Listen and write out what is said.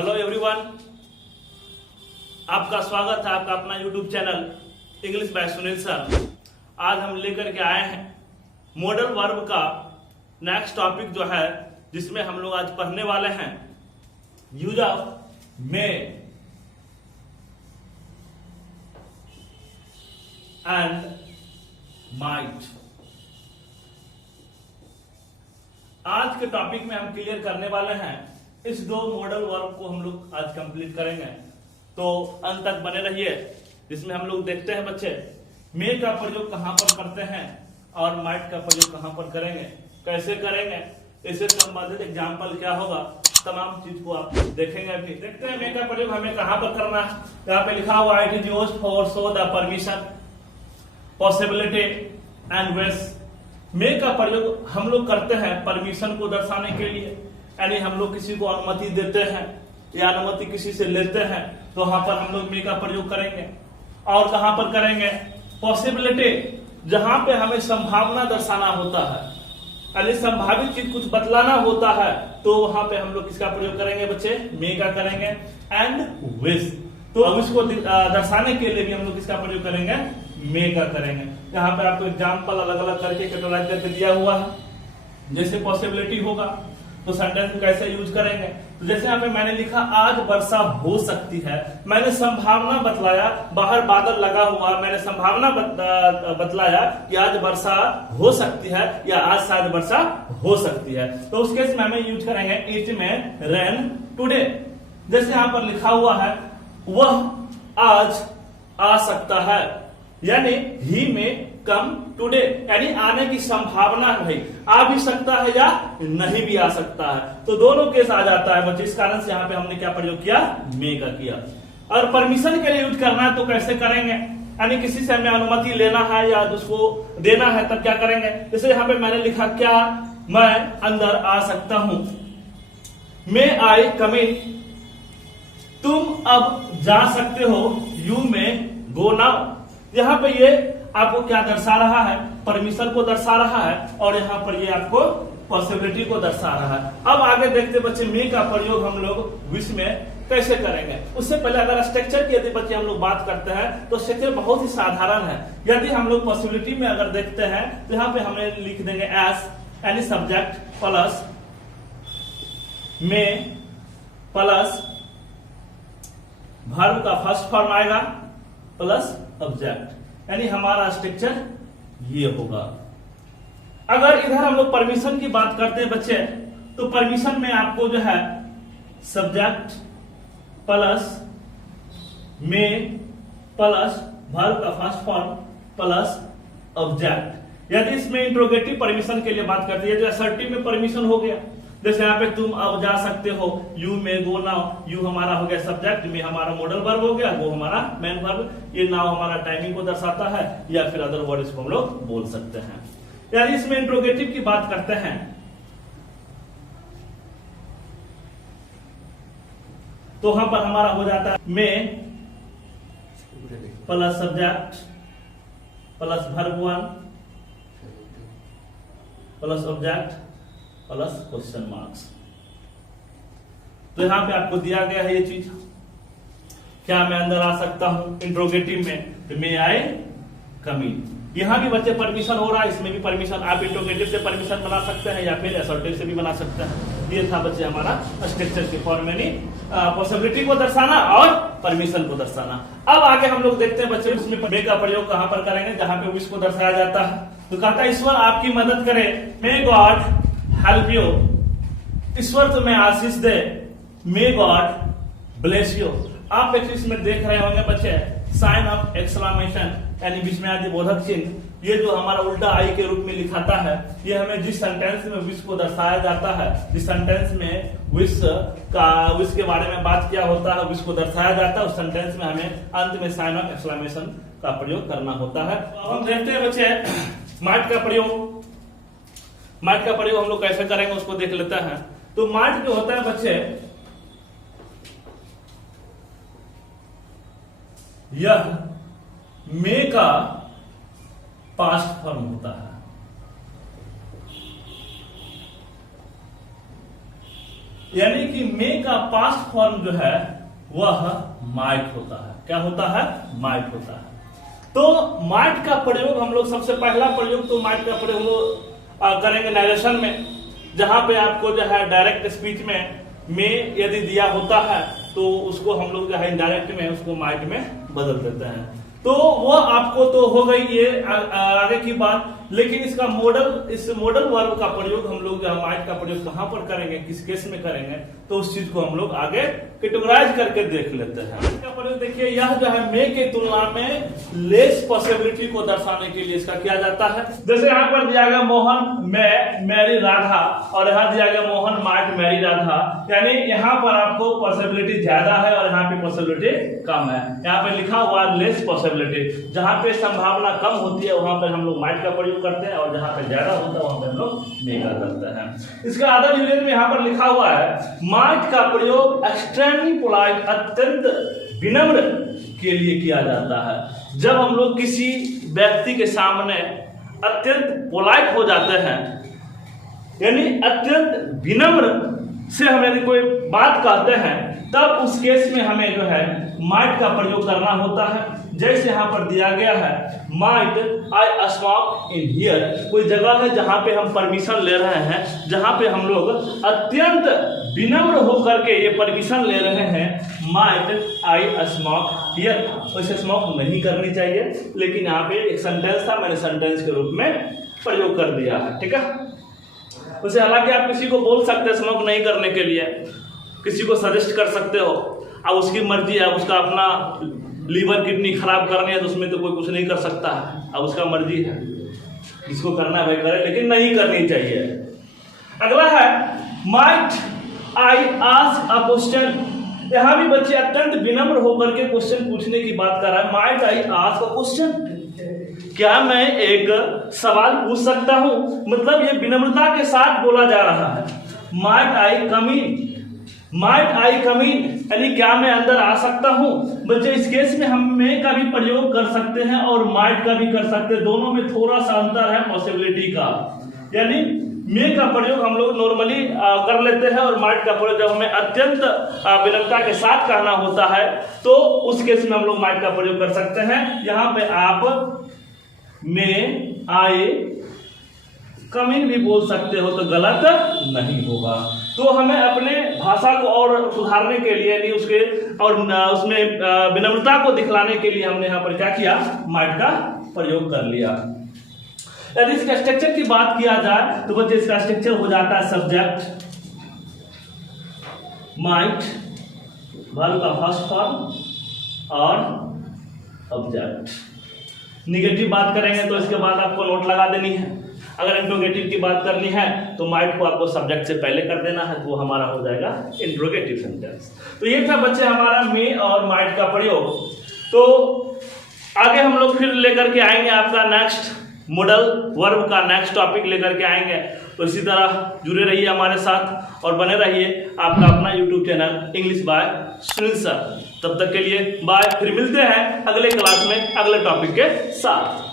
Hello everyone, आपका स्वागत है आपका अपना YouTube channel English by Sunil sir. आज हम लेकर के आए हैं मॉडल वर्ब का नेक्स्ट टॉपिक जो है, जिसमें हम लोग आज पढ़ने वाले हैं use of May and might. आज के टॉपिक में हम क्लियर करने वाले हैं इस दो मॉडल वर्ब को हम लोग आज कंप्लीट करेंगे, तो अंत तक बने रहिए। जिसमें हम लोग देखते हैं बच्चे मे का प्रयोग कहां पर करते हैं और माइट का प्रयोग कहां पर करेंगे, कैसे करेंगे, इससे संबंधित एग्जाम्पल क्या होगा, तमाम चीज को आप देखेंगे। अभी देखते हैं मे का प्रयोग हमें कहां पर करना है। यहाँ पे लिखा हुआ it is used for show the permission, possibility and wish. May का प्रयोग हम लोग करते हैं परमिशन को दर्शाने के लिए, यानी हम लोग किसी को अनुमति देते हैं या अनुमति किसी से लेते हैं, तो वहां पर हम लोग मे का प्रयोग करेंगे। और कहां पर करेंगे, पॉसिबिलिटी, जहां पे हमें संभावना दर्शाना होता है, यानी संभावित चीज कुछ बतलाना होता है, तो वहां पे हम लोग किसका प्रयोग करेंगे बच्चे, मे का करेंगे। एंड विश, तो विश को दर्शाने के लिए भी हम लोग किसका प्रयोग करेंगे, मे का करेंगे। यहाँ पे आपको एग्जाम्पल अलग अलग करके कैटेगराइज करके दिया हुआ है। जैसे पॉसिबिलिटी होगा तो सेंटेंस में कैसे यूज करेंगे, तो जैसे यहाँ पे मैंने लिखा आज वर्षा हो सकती है, मैंने संभावना बतलाया, बाहर बादल लगा हुआ, मैंने संभावना बतलाया कि आज वर्षा हो सकती है या आज शायद वर्षा हो सकती है, तो उस केस में हमें यूज करेंगे इट में रेन टुडे। जैसे यहाँ पर लिखा हुआ है वह आज आ सकता है, यानी ही में कम टुडे, यानी आने की संभावना है, आ भी सकता है या नहीं भी आ सकता है, तो दोनों केस आ जाता है बच्चे। इस कारण से यहाँ पे हमने क्या प्रयोग किया, मे का किया। और परमिशन के लिए यूज करना है तो कैसे करेंगे, यानी किसी से हमें अनुमति लेना है या उसको देना है, तब क्या करेंगे। जैसे यहाँ पे मैंने लिखा क्या मैं अंदर आ सकता हूं, मे आई कम इन, तुम अब जा सकते हो, यू में गो नाउ। यहाँ पे ये आपको क्या दर्शा रहा है, परमिशन को दर्शा रहा है, और यहाँ पर ये आपको पॉसिबिलिटी को दर्शा रहा है। अब आगे देखते बच्चे मे का प्रयोग हम लोग विश में कैसे करेंगे। उससे पहले अगर स्ट्रक्चर की यदि बच्चे हम लोग बात करते हैं तो स्ट्रक्चर बहुत ही साधारण है। यदि हम लोग पॉसिबिलिटी में अगर देखते हैं तो यहाँ पे हमें लिख देंगे एस, यानी सब्जेक्ट प्लस मे प्लस वर्ब का फर्स्ट फॉर्म आएगा प्लस ऑब्जेक्ट, यानी हमारा स्ट्रक्चर ये होगा। अगर इधर हम लोग परमिशन की बात करते हैं बच्चे, तो परमिशन में आपको जो है सब्जेक्ट प्लस मे प्लस वर्ब का फर्स्ट फॉर्म प्लस ऑब्जेक्ट। यदि इसमें इंट्रोगेटिव परमिशन के लिए बात करते हैं, जो असर्टिव में परमिशन हो गया, जैसे यहाँ पे तुम अब जा सकते हो, यू में गो नाउ, यू हमारा हो गया सब्जेक्ट, में हमारा मॉडल वर्ब हो गया, वो हमारा मेन वर्ब, ये नाउ हमारा टाइमिंग को दर्शाता है, या फिर अदर वर्ड इसको हम लोग बोल सकते हैं। यानी इसमें इंट्रोगेटिव की बात करते हैं तो वहां पर हमारा हो जाता है may plus subject plus verb one plus object plus question marks. तो यहां पे आपको दिया गया है ये चीज, क्या मैं अंदर आ सकता हूं, इंट्रोगेटिव में तो मे आई कम इन। यहां भी बच्चे परमिशन हो रहा है, इसमें भी परमिशन, आप इंट्रोगेटिव से परमिशन बना सकते हैं या फिर असर्टिव से भी बना सकते हैं। ये था बच्चे हमारा स्ट्रक्चर के फॉर्म में, पॉसिबिलिटी को दर्शाना और परमिशन को दर्शाना। अब आगे हम लोग देखते हैं बच्चे उसमें मे का प्रयोग कहां पर करेंगे, जहां पे विश को दर्शाया जाता है। तो कहता है ईश्वर आपकी मदद करे, मे गॉड हेल्प यू, ईश्वर तुम्हें आशीष दे, मे गॉड ब्लेस यू। आप इसमें देख रहे होंगे बच्चे साइन ऑफ एक्सक्लेमेशन, यानी बीच में आदि बोधक चिन्ह, ये जो हमारा उल्टा आई के रूप में लिखाता है, ये हमें जिस सेंटेंस में विश को दर्शाया जाता है, जिस सेंटेंस में विश के बारे में बात किया होता है, विश को दर्शाया जाता है, उस सेंटेंस में हमें अंत में साइन ऑफ एक्सक्लेमेशन का प्रयोग करना होता है। हम देखते हैं बच्चे माइट का प्रयोग, माइट का प्रयोग हम लोग कैसे करेंगे उसको देख लेते हैं। तो माइट जो होता है बच्चे, यह मे का पास्ट फॉर्म होता है। यानी कि मे का पास्ट फॉर्म जो है वह माइट होता है। क्या होता है? माइट होता है। तो माइट का प्रयोग हम लोग सबसे पहला प्रयोग तो माइट का प्रयोग हम लोग करेंगे नरेशन में, जहां पे आपको जो है डायरेक्ट स्पीच में यदि दिया होता है तो उसको हम लोग जो है इनडायरेक्ट में उसको माइट में बदल देते हैं। तो वो आपको तो हो गई ये आगे की बात। लेकिन इसका इस मॉडल वर्ब का प्रयोग हम लोग जो है माइट का प्रयोग कहां पर करेंगे, किस केस में करेंगे, तो उस चीज को हम लोग आगे कैटेगराइज करके देख लेते हैं। इसका प्रयोग देखिए, यह जो है मे के तुलना में लेस पॉसिबिलिटी को दर्शाने के लिए इसका किया जाता है। जैसे यहाँ पर दिया गया मोहन मैरी राधा और यहाँ दिया गया मोहन माइट मैरी राधा, यानी यहाँ पर आपको पॉसिबिलिटी ज्यादा है और यहाँ पे पॉसिबिलिटी कम है। यहाँ पे लिखा हुआ लेस पॉसिबिलिटी, जहाँ पे संभावना कम होती है वहां पर हम लोग माइट का प्रयोग करते हैं और जहां पे ज्यादा होता है वहां पे हम लोग मे का करते हैं। इसका अदर यूजेज में यहाँ पर लिखा हुआ है माइट का प्रयोग एक्सट्रीमली पोलाइट, अत्यंत विनम्र के लिए किया जाता है। जब हम लोग किसी व्यक्ति के सामने अत्यंत पोलाइट हो जाते हैं, यानी अत्यंत विनम्र से हम यदि कोई बात कहते हैं, तब उस केस में हमें जो है माइट का प्रयोग करना होता है। जैसे यहाँ पर दिया गया है might I smoke in here, कोई जगह है जहाँ पे हम परमिशन ले रहे हैं, जहाँ पे हम लोग अत्यंत विनम्र होकर के ये परमिशन ले रहे हैं माइट आई स्मोक हियर। वैसे स्मोक नहीं करनी चाहिए, लेकिन यहाँ पे एक सेंटेंस था, मैंने सेंटेंस के रूप में प्रयोग कर दिया है। ठीक है, वैसे हालांकि आप किसी को बोल सकते हैं स्मोक नहीं करने के लिए, किसी को सजेस्ट कर सकते हो, अब उसकी मर्जी है, उसका अपना लीवर किडनी खराब करनी है तो उसमें तो कोई कुछ नहीं कर सकता है, अब उसका मर्जी है, जिसको करना है भाई करे, लेकिन नहीं करनी चाहिए। अगला है might I ask a question. यहाँ भी बच्चे अत्यंत विनम्र होकर के क्वेश्चन पूछने की बात कर रहा है। Might I ask a question, क्या मैं एक सवाल पूछ सकता हूं? मतलब ये विनम्रता के साथ बोला जा रहा है। Might I come in, might I कम इन, यानी क्या मैं अंदर आ सकता हूं? बच्चे इस केस में हम मे का भी प्रयोग कर सकते हैं और माइट का भी कर सकते हैं, दोनों में थोड़ा सा अंतर है पॉसिबिलिटी का। यानी मे का प्रयोग हम लोग नॉर्मली कर लेते हैं और माइट का प्रयोग जब हमें अत्यंत विनम्रता के साथ कहना होता है तो उस केस में हम लोग माइट का प्रयोग कर सकते हैं। यहाँ पे आप मे आई कम इन भी बोल सकते हो तो गलत नहीं होगा। तो हमें अपने भाषा को और सुधारने के लिए, यानी उसके और उसमें विनम्रता को दिखलाने के लिए हमने यहाँ पर क्या किया, माइट का प्रयोग कर लिया। यदि इसका स्ट्रक्चर की बात किया जाए तो बच्चे इसका स्ट्रक्चर हो जाता है सब्जेक्ट, माइट, वर्ब का फर्स्ट फॉर्म और ऑब्जेक्ट। निगेटिव बात करेंगे तो इसके बाद आपको नोट लगा देनी है। अगर इंट्रोगेटिव की बात करनी है तो माइट को आपको सब्जेक्ट से पहले कर देना है, तो वो हमारा हो जाएगा इंट्रोगेटिव सेंटेंस। तो ये था बच्चे हमारा मे और माइट का प्रयोग। तो आगे हम लोग फिर लेकर के आएंगे आपका नेक्स्ट मॉडल वर्ब का नेक्स्ट टॉपिक लेकर के आएंगे। तो इसी तरह जुड़े रहिए हमारे साथ और बने रहिए आपका अपना YouTube channel English by Sunil sir. तब तक के लिए बाय, फिर मिलते हैं अगले क्लास में अगले टॉपिक के साथ।